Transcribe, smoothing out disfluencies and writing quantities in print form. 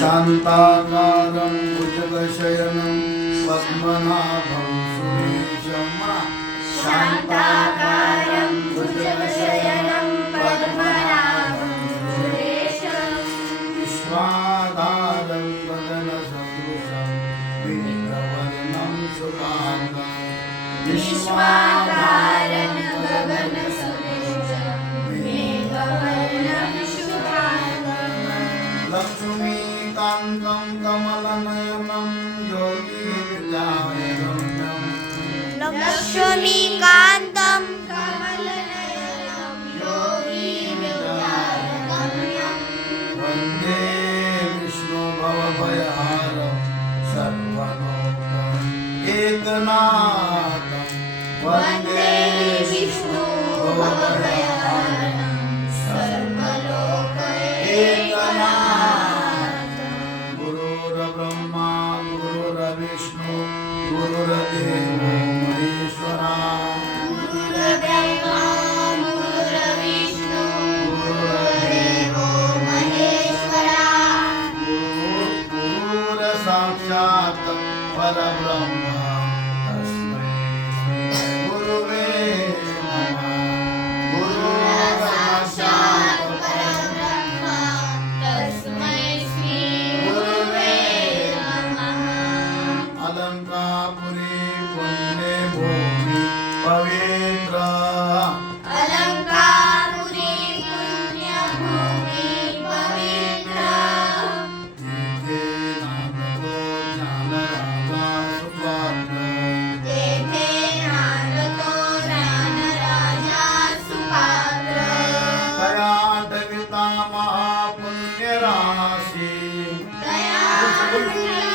शान्ताकारं भुजगशयनं पद्मनाभं सुरेशं शान्ताकारं भुजगशयनं पद्मनाभं सुरेशं विश्वाधारं गगनसदृशं मेघवर्णं शुभांगं विश्वाकारं गगनसदृशं मेघवर्णं शुभांगं लक्ष्मीकान्तं कमलनयनं योगीविद्यावैरम्यं लक्ष्मीकान्तं कमलनयनं योगीविद्यारम्यं वन्दे विष्णु भवभयहारं सर्वलोकम् एकनाथं वन्दे विष्णु भवभयहारं सर्वलोकैकनाथं गुरुर्ब्रह्मा गुरुर्विष्णु गुरुर्देवो महेश्वरा गुरुर्ब्रह्मा गुरुर्विष्णु गुरुर्देवो महेश्वरा गुरुर्साक्षात् परब्रह्म तस्मै श्री गुरुवे नमः साक्षात् परब्रह्म तस्मै श्री गुरुवे नमः अलंकापुरी पुण्ये भूमि पवित्र अलंकापुरी पुण्यभूमि पवित्र तिथे नामको ज्ञानराजा सुपात्र तेथे नांदतो ज्ञानराजा सुपात्र तया टविता महापुण्यराशी तया